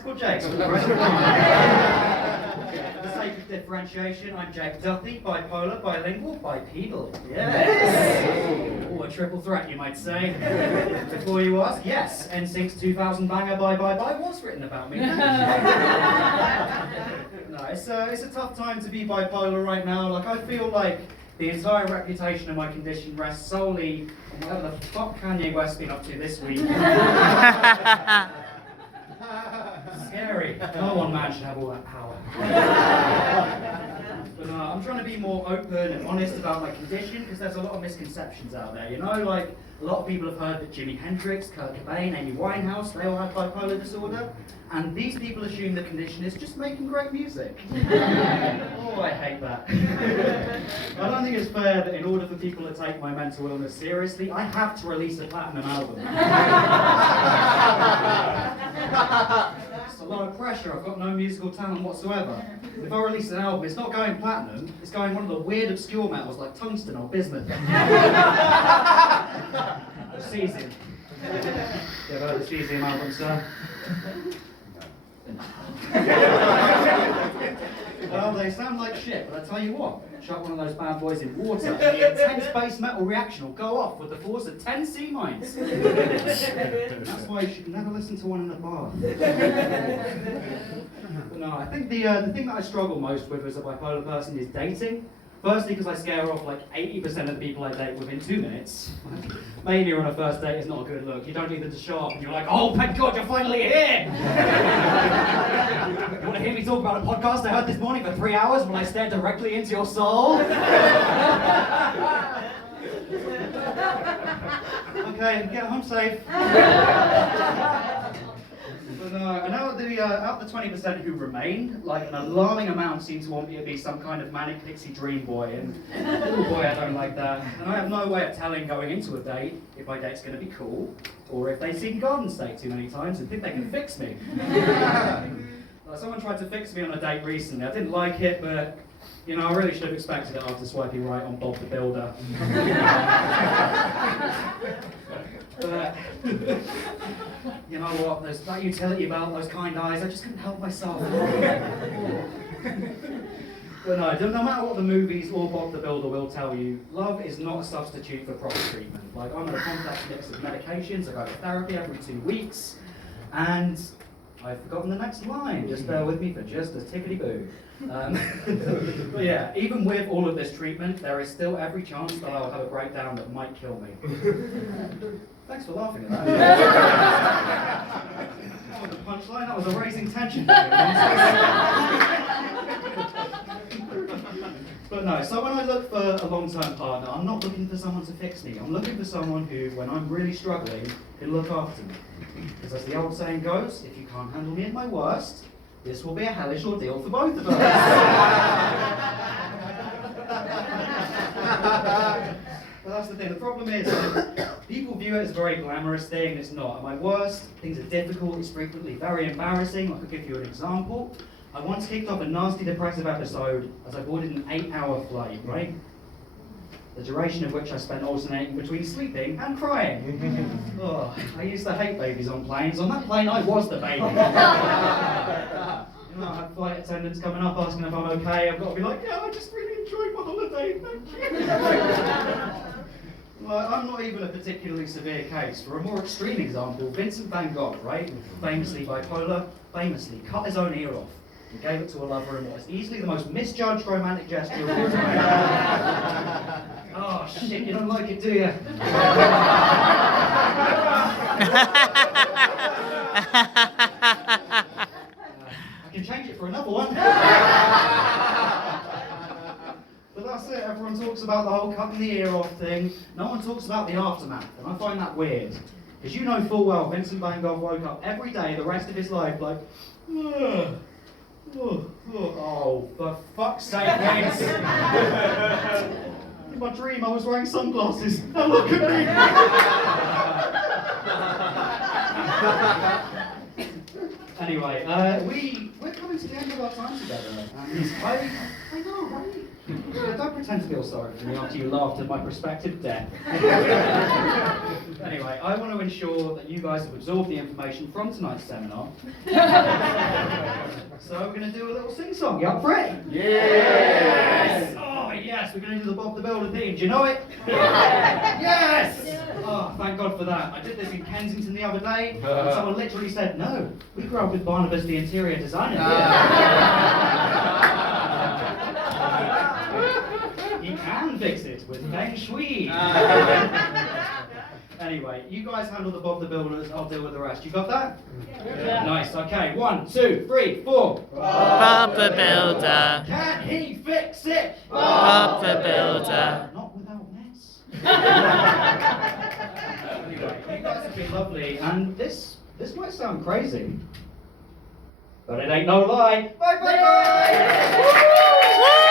practical jokes. For the sake of differentiation, I'm Jake Duthie, bipolar, bilingual, bipedal. Yes! Oh, a triple threat, you might say. Before you ask, yes, NSYNC's 2000 banger Bye Bye Bye was written about me. No, it's a tough time to be bipolar right now. Like, I feel like the entire reputation of my condition rests solely on whatever the fuck Kanye West's been up to this week. Scary. No one man should have all that power. But I'm trying to be more open and honest about my condition because there's a lot of misconceptions out there. You know, like a lot of people have heard that Jimi Hendrix, Kurt Cobain, Amy Winehouse, they all had bipolar disorder. And these people assume the condition is just making great music. Oh, I hate that. I don't think it's fair that in order for people to take my mental illness seriously, I have to release a platinum album. It's a lot of pressure. I've got no musical talent whatsoever. If I release an album, it's not going platinum, it's going one of the weird obscure metals like tungsten or bismuth. Or cesium. You ever heard of the cesium album, sir? Well, they sound like shit, but I tell you what, chuck one of those bad boys in water, and the intense base metal reaction will go off with the force of 10 C mines. That's why you should never listen to one in the bar. But no, I think the thing that I struggle most with as a bipolar person is dating. Firstly, because I scare off like 80% of the people I date within 2 minutes. Maybe on a first date is not a good look. You don't need them to show up and you're like, oh, thank God you're finally here! You want to hear me talk about a podcast I heard this morning for 3 hours when I stared directly into your soul? Okay, get home safe. But and out of the 20% who remain, like an alarming amount seem to want me to be some kind of manic pixie dream boy, and oh boy, I don't like that. And I have no way of telling going into a date if my date's going to be cool, or if they've seen Garden State too many times and think they can fix me. Someone tried to fix me on a date recently. I didn't like it, but you know, I really should have expected it after swiping right on Bob the Builder. But you know what, there's that utility belt, those kind eyes, I just couldn't help myself. But no matter what the movies or Bob the Builder will tell you, love is not a substitute for proper treatment. Like, I'm on a complex mix of medications, I go to therapy every 2 weeks, and I've forgotten the next line, just bear with me for just a tickety-boo. But yeah, even with all of this treatment, there is still every chance that I'll have a breakdown that might kill me. Thanks for laughing at that. That was a punchline, that was a raising tension. But no, so when I look for a long-term partner, I'm not looking for someone to fix me. I'm looking for someone who, when I'm really struggling, can look after me. Because as the old saying goes, if you can't handle me at my worst, this will be a hellish ordeal for both of us. But that's the thing, the problem is, people view it as a very glamorous thing, it's not. At my worst, things are difficult, it's frequently very embarrassing. I could give you an example. I once kicked off a nasty depressive episode as I boarded an 8-hour flight, right? The duration of which I spent alternating between sleeping and crying. Oh, I used to hate babies on planes. On that plane, I was the baby. You know, I had flight attendants coming up asking if I'm okay. I've got to be like, yeah, I just really enjoyed my holiday, thank you. Well, I'm not even a particularly severe case. For a more extreme example, Vincent van Gogh, right? Famously bipolar, famously cut his own ear off and gave it to a lover in what is easily the most misjudged romantic gesture of all time. Oh shit, you don't like it, do you? I can change it for another one. But that's it, everyone talks about the whole cutting the ear off thing. No one talks about the aftermath, and I find that weird. Because you know full well Vincent van Gogh woke up every day the rest of his life like, oh, for fuck's sake, Vince. In my dream I was wearing sunglasses. Now look at me. Anyway, we're coming to the end of our time together. And I know, right? Don't pretend to feel sorry for me after you laughed at my prospective death. Anyway, I want to ensure that you guys have absorbed the information from tonight's seminar. So we're going to do a little sing-song. You up for it? Yes! Oh, yes, we're going to do the Bob the Builder theme. Do you know it? Yes! Oh, thank God for that. I did this in Kensington the other day, and someone literally said, no, we grew up with Barnabas the interior designer. You can fix it with Feng Shui. Anyway, you guys handle the Bob the Builders, I'll deal with the rest. You got that? Yeah. Nice, okay. 1, 2, 3, 4. Bob the Builder. Can he fix it? Bob the Builder. Not without mess. Anyway, you guys have been lovely, and this might sound crazy, but it ain't no lie. Bye bye bye!